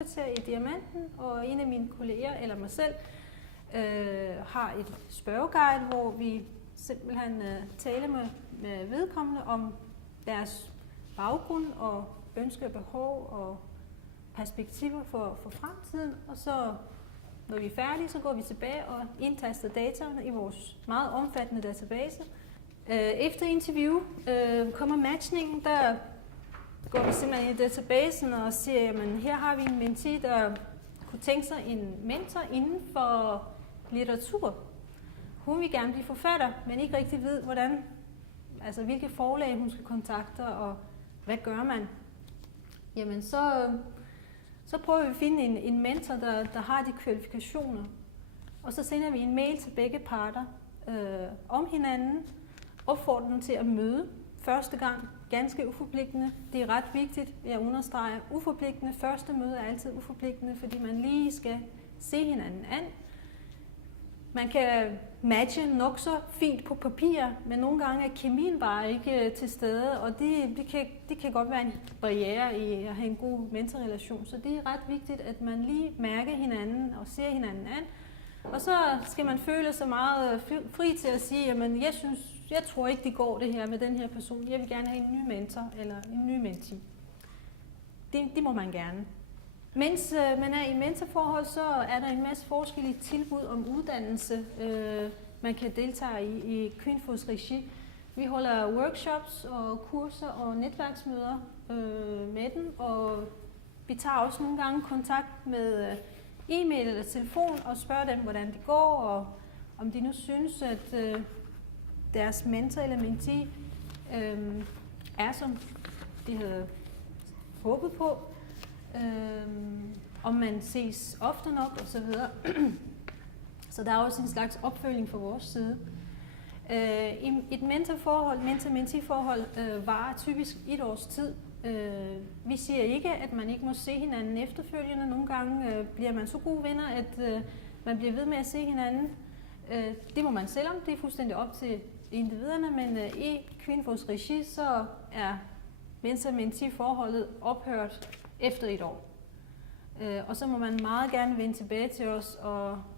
i Diamanten, og en af mine kolleger eller mig selv har et spørgeguide, hvor vi simpelthen taler med vedkommende om deres baggrund og ønsker og behov og perspektiver for fremtiden. Og så, når vi er færdige, så går vi tilbage og indtaster dataene i vores meget omfattende database. Efter interview kommer matchningen, der går vi simpelthen i databasen og siger, at her har vi en mentee, der kunne tænke sig en mentor inden for litteratur. Hun vil gerne blive forfatter, men ikke rigtig ved, hvordan, altså hvilke forlag hun skal kontakte, og hvad gør man? Jamen så prøver vi at finde en mentor, der har de kvalifikationer. Og så sender vi en mail til begge parter om hinanden, opfordrer dem til at møde første gang, ganske uforpligtende. Det er ret vigtigt, jeg understreger, uforpligtende. Første møde er altid uforpligtende, fordi man lige skal se hinanden an. Man kan matche nok så fint på papir, men nogle gange er kemien bare ikke til stede, og det kan godt være en barriere i at have en god mentorrelation. Så det er ret vigtigt, at man lige mærker hinanden og ser hinanden an. Og så skal man føle sig meget fri til at sige, at jeg tror ikke, det går det her med den her person. Jeg vil gerne have en ny mentor eller en ny mentee. Det må man gerne. Mens man er i mentorforhold, så er der en masse forskellige tilbud om uddannelse, man kan deltage i Kvinfos regi. Vi holder workshops og kurser og netværksmøder med dem, og vi tager også nogle gange kontakt med e-mail eller telefon og spørger dem, hvordan det går, og om de nu synes, at deres mentor eller mentee er, som de havde håbet på. Om man ses ofte nok osv. Så der er også en slags opfølging fra vores side. Et mentor-mentee-forhold varer typisk 1 års tid. Vi siger ikke, at man ikke må se hinanden efterfølgende. Nogle gange bliver man så gode venner, at man bliver ved med at se hinanden. Det må man selv om, det er fuldstændig op til individerne, men i Kvinfos regi, så er mentor-mentee-forholdet ophørt efter 1 år. Og så må man meget gerne vende tilbage til os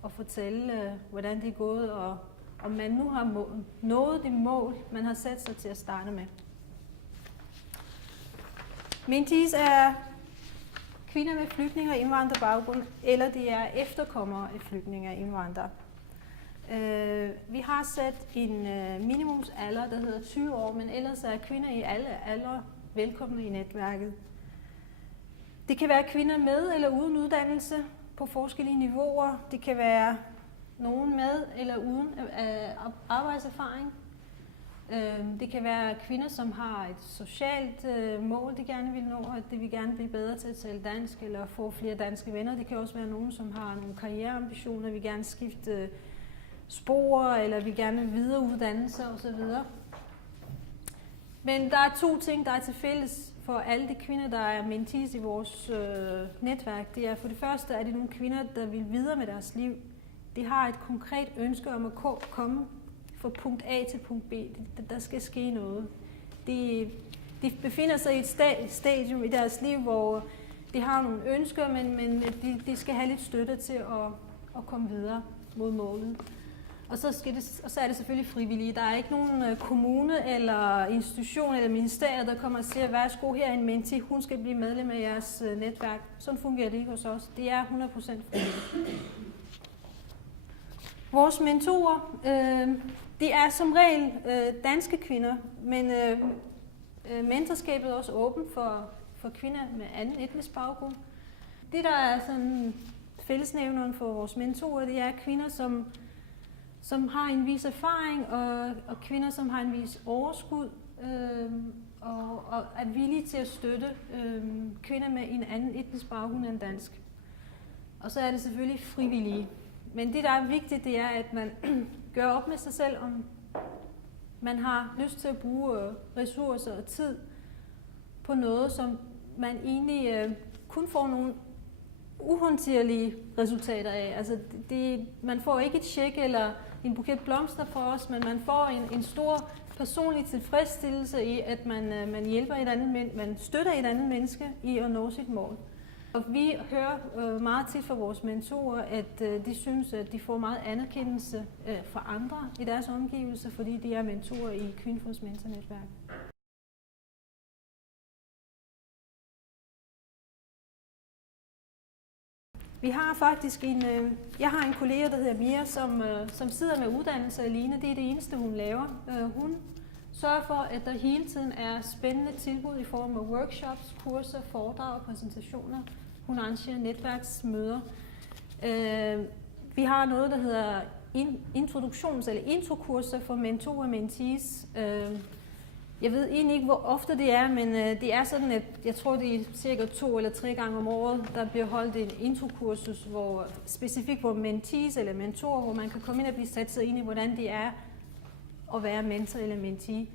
og fortælle, hvordan det er gået, og om man nu har nået det mål, man har sat sig til at starte med. Mentees er kvinder med flygtninge- og indvandrerbaggrund, eller de er efterkommere af flygtninge og indvandrere. Vi har sat en minimumsalder, der hedder 20 år, men ellers er kvinder i alle aldre velkomne i netværket. Det kan være kvinder med eller uden uddannelse på forskellige niveauer. Det kan være nogen med eller uden arbejdserfaring. Det kan være kvinder, som har et socialt mål, de gerne vil nå, at de vil gerne blive bedre til at tale dansk eller få flere danske venner. Det kan også være nogen, som har nogle karriereambitioner, vil gerne skifte spor eller vil gerne videreuddanne sig osv. Men der er 2 ting, der er til fælles for alle de kvinder, der er mentees i vores netværk. Det er for det første, at det er nogle kvinder, der vil videre med deres liv. De har et konkret ønske om at komme fra punkt A til punkt B. Der skal ske noget. De befinder sig i et stadium i deres liv, hvor de har nogle ønsker, men de skal have lidt støtte til at komme videre mod målet. Og så er det selvfølgelig frivillige. Der er ikke nogen kommune eller institution eller ministeriet, der kommer og siger, værsgo, her er en mentee, hun skal blive medlem af jeres netværk. Sådan fungerer det ikke hos os. Det er 100% frivillige. Vores mentorer, de er som regel danske kvinder, men mentorskabet er også åbent for kvinder med anden etnisk baggrund. Det, der er sådan fællesnævneren for vores mentorer, det er kvinder, som har en vis erfaring, og kvinder, som har en vis overskud, og er villige til at støtte kvinder med en anden etnisk baggrund end dansk. Og så er det selvfølgelig frivillige. Men det, der er vigtigt, det er, at man gør op med sig selv, om man har lyst til at bruge ressourcer og tid på noget, som man egentlig kun får nogle uhåndterlige resultater af. Altså man får ikke et check eller en buket blomster for os, men man får en stor personlig tilfredsstillelse i, at man hjælper man støtter et andet menneske i at nå sit mål. Og vi hører meget tit fra vores mentorer, at de synes, at de får meget anerkendelse fra andre i deres omgivelser, fordi de er mentorer i Kvinfos mentornetværk. Vi har faktisk jeg har en kollega, der hedder Mia, som sidder med uddannelse alene. Det er det eneste, hun laver. Hun sørger for, at der hele tiden er spændende tilbud i form af workshops, kurser, foredrag og præsentationer. Hun arrangerer netværksmøder. Vi har noget, der hedder introduktions- eller introkurser for mentorer og mentees. Jeg ved egentlig ikke, hvor ofte det er, men det er sådan, at jeg tror, det er cirka 2 eller 3 gange om året, der bliver holdt en introkursus, specifikt hvor mentees eller mentorer, hvor man kan komme ind og blive sat sig ind i, hvordan det er at være mentor eller mentee.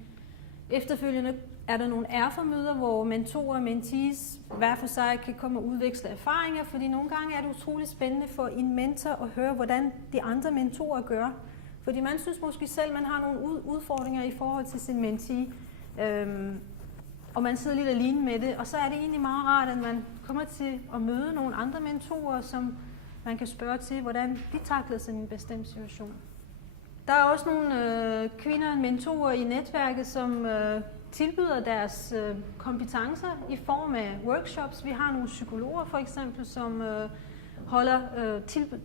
Efterfølgende er der nogle erfarmøder, hvor mentorer og mentees hver for sig kan komme og udveksle erfaringer, fordi nogle gange er det utroligt spændende for en mentor at høre, hvordan de andre mentorer gør. Fordi man synes måske selv, man har nogle udfordringer i forhold til sin mentee, og man sidder lidt alene med det, og så er det egentlig meget rart, at man kommer til at møde nogle andre mentorer, som man kan spørge til, hvordan de takler sådan en bestemt situation. Der er også nogle kvinder, mentorer i netværket, som tilbyder deres kompetencer i form af workshops. Vi har nogle psykologer for eksempel, som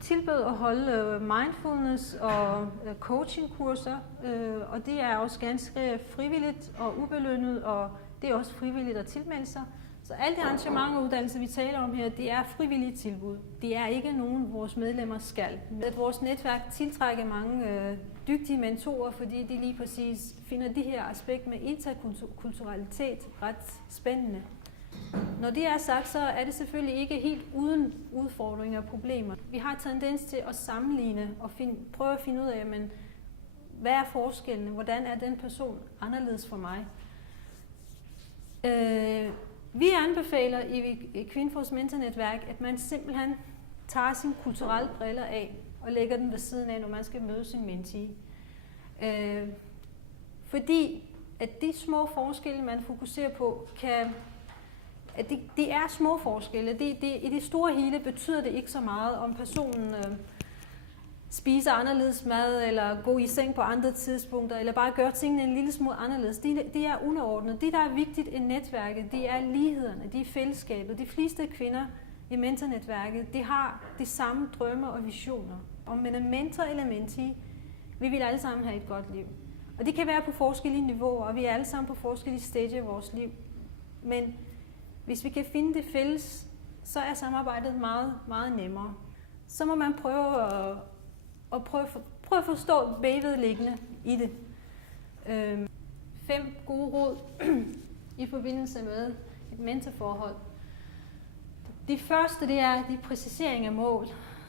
tilbyder at holde mindfulness og coachingkurser, og det er også ganske frivilligt og ubelønnet, og det er også frivilligt at tilmelde sig. Så alle de arrangementer og uddannelser, vi taler om her, det er frivillige tilbud. Det er ikke nogen, vores medlemmer skal. At vores netværk tiltrækker mange dygtige mentorer, fordi de lige præcis finder de her aspekter med interkulturalitet ret spændende. Når det er sagt, så er det selvfølgelig ikke helt uden udfordringer og problemer. Vi har tendens til at sammenligne og prøve at finde ud af, men hvad er forskellene? Hvordan er den person anderledes for mig? Vi anbefaler i Kvinfos mentornetværk, at man simpelthen tager sine kulturelle briller af og lægger dem ved siden af, når man skal møde sin mentee. Fordi at de små forskelle, man fokuserer på, det er små forskelle. I det store hele betyder det ikke så meget, om personen spiser anderledes mad, eller går i seng på andre tidspunkter, eller bare gør tingene en lille smule anderledes. Det er underordnet. Det, der er vigtigt i netværket, det er lighederne, det er fællesskabet. De fleste kvinder i mentornetværket, de har de samme drømme og visioner. Om man er mentor eller mentee, vi vil alle sammen have et godt liv. Og det kan være på forskellige niveauer, og vi er alle sammen på forskellige stadier i vores liv. Men hvis vi kan finde det fælles, så er samarbejdet meget, meget nemmere. Så må man prøve at forstå bagvedliggende i det. 5 gode råd i forbindelse med et mentorforhold. De første, det er de præcisering af mål.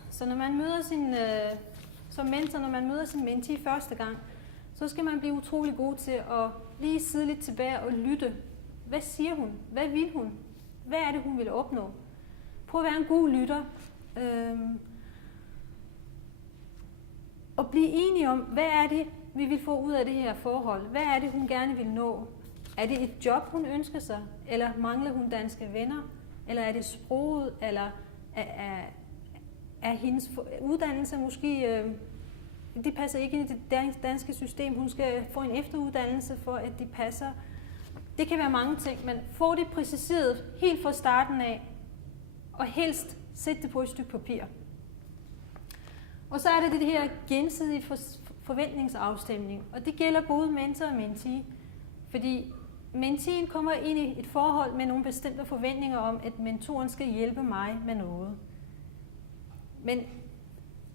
Så når man møder som mentor, når man møder sin mentee første gang, så skal man blive utrolig god til at lige sidde lidt tilbage og lytte. Hvad siger hun? Hvad vil hun? Hvad er det, hun vil opnå? Prøv at være en god lytter. Og blive enige om, hvad er det, vi vil få ud af det her forhold? Hvad er det, hun gerne vil nå? Er det et job, hun ønsker sig? Eller mangler hun danske venner? Eller er det sproget? Eller er hendes uddannelse måske... de passer ikke ind i det danske system. Hun skal få en efteruddannelse for, at de passer. Det kan være mange ting, men få det præciseret helt fra starten af, og helst sæt det på et stykke papir. Og så er det det her gensidige forventningsafstemning, og det gælder både mentor og mentee, fordi menteen kommer ind i et forhold med nogle bestemte forventninger om, at mentoren skal hjælpe mig med noget. Men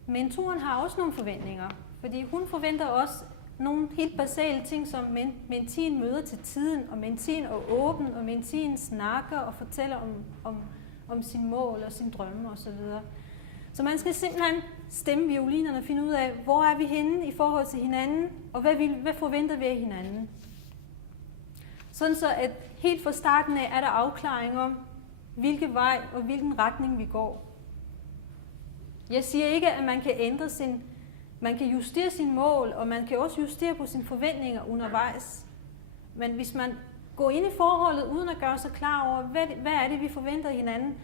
mentoren har også nogle forventninger, fordi hun forventer også nogle helt basale ting, som menteen møder til tiden, og menteen er åben, og menteen snakker og fortæller om sin mål og sin drømme osv. Så man skal simpelthen stemme violinerne og finde ud af, hvor er vi henne i forhold til hinanden, og hvad forventer vi af hinanden. Sådan så, at helt fra starten af er der afklaring om, hvilken vej og hvilken retning vi går. Jeg siger ikke, at man kan man kan justere sine mål, og man kan også justere på sine forventninger undervejs. Men hvis man gå ind i forholdet, uden at gøre sig klar over, hvad er det, vi forventer af hinanden,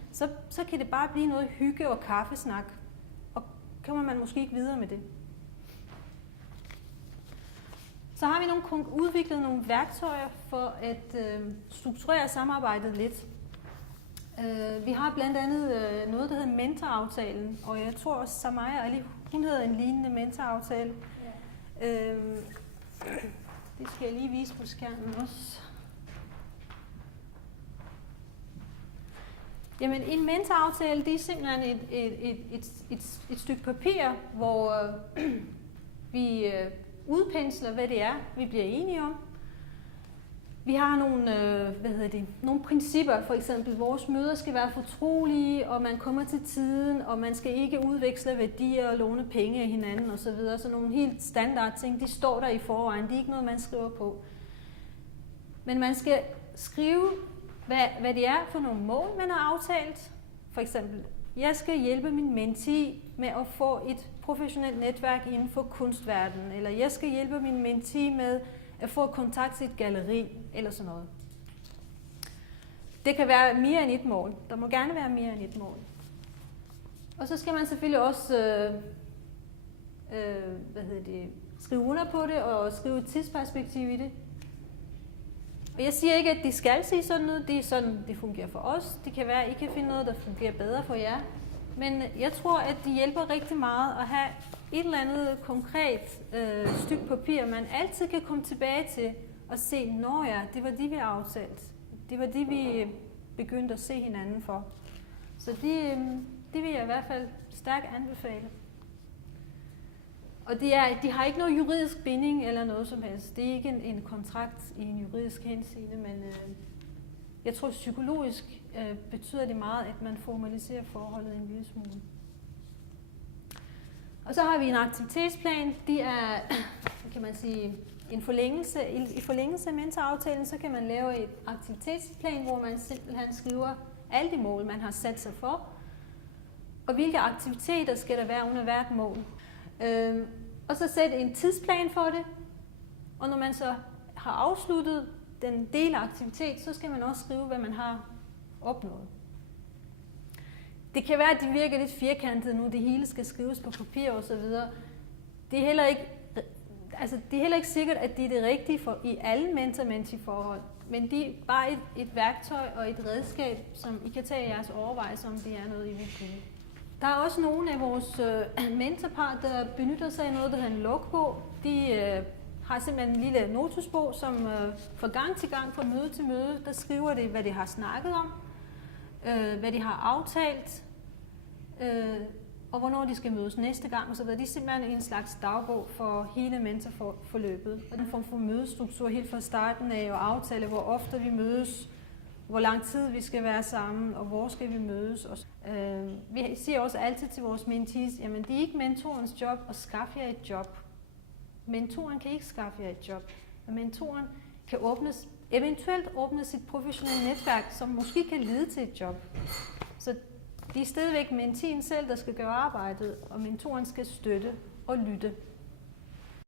så kan det bare blive noget hygge og kaffesnak. Og kommer man måske ikke videre med det. Så har vi udviklet nogle værktøjer for at strukturere samarbejdet lidt. Vi har blandt andet noget, der hedder mentoraftalen, og jeg tror også, Samaya Ali, hun hedder en lignende mentoraftale. Ja. Det skal jeg lige vise på skærmen også. Jamen, en mentoraftale, det er simpelthen et stykke papir, hvor vi udpensler, hvad det er, vi bliver enige om. Vi har nogle principper, for eksempel, vores møder skal være fortrolige, og man kommer til tiden, og man skal ikke udveksle værdier og låne penge af hinanden osv. Så nogle helt standard ting, de står der i forvejen, det er ikke noget, man skriver på. Men man skal skrive, hvad det er for nogle mål, man har aftalt. For eksempel, jeg skal hjælpe min mentee med at få et professionelt netværk inden for kunstverdenen, eller jeg skal hjælpe min mentee med at få kontakt til et galleri, eller sådan noget. Det kan være mere end et mål. Der må gerne være mere end et mål. Og så skal man selvfølgelig også skrive under på det, og skrive et tidsperspektiv i det. Og jeg siger ikke, at de skal sige sådan noget. Det er sådan, det fungerer for os. Det kan være, at I kan finde noget, der fungerer bedre for jer. Men jeg tror, at det hjælper rigtig meget at have et eller andet konkret stykke papir, man altid kan komme tilbage til og se, nå ja, det var de, vi aftalte. Det var de, vi begyndte at se hinanden for. Så det vil jeg i hvert fald stærkt anbefale. Og de har ikke noget juridisk binding eller noget som helst. Det er ikke en kontrakt i en juridisk henseende, men jeg tror psykologisk betyder det meget, at man formaliserer forholdet en lille smule. Og så har vi en aktivitetsplan. Det er, kan man sige, i forlængelse af mentoraftalen, så kan man lave et aktivitetsplan, hvor man simpelthen skriver alle de mål, man har sat sig for, og hvilke aktiviteter skal der være under hvert mål. Og så sætte en tidsplan for det, og når man så har afsluttet den del af aktivitet, så skal man også skrive, hvad man har opnået. Det kan være, at det virker lidt firkantet nu, det hele skal skrives på papir og så videre. Det er heller ikke sikkert, at det er det rigtige i alle mentor-mentee forhold, men det er bare et værktøj og et redskab, som I kan tage i jeres overvejelser, om det er noget, I vil bruge. Der er også nogle af vores mentorpar, der benytter sig af noget, der hedder en logbog. De har simpelthen en lille notusbog, som fra gang til gang, fra møde til møde, der skriver det, hvad de har snakket om, hvad de har aftalt, og hvornår de skal mødes næste gang. Og så er det simpelthen en slags dagbog for hele mentorforløbet. Og den form for mødestruktur helt fra starten af, og aftale, hvor ofte vi mødes, hvor lang tid vi skal være sammen, og hvor skal vi mødes. Vi siger også altid til vores mentees, jamen det er ikke mentorens job at skaffe jer et job. Mentoren kan ikke skaffe jer et job. Men mentoren kan eventuelt åbne sit professionelle netværk, som måske kan lede til et job. Så det er stadigvæk menteen selv, der skal gøre arbejdet, og mentoren skal støtte og lytte.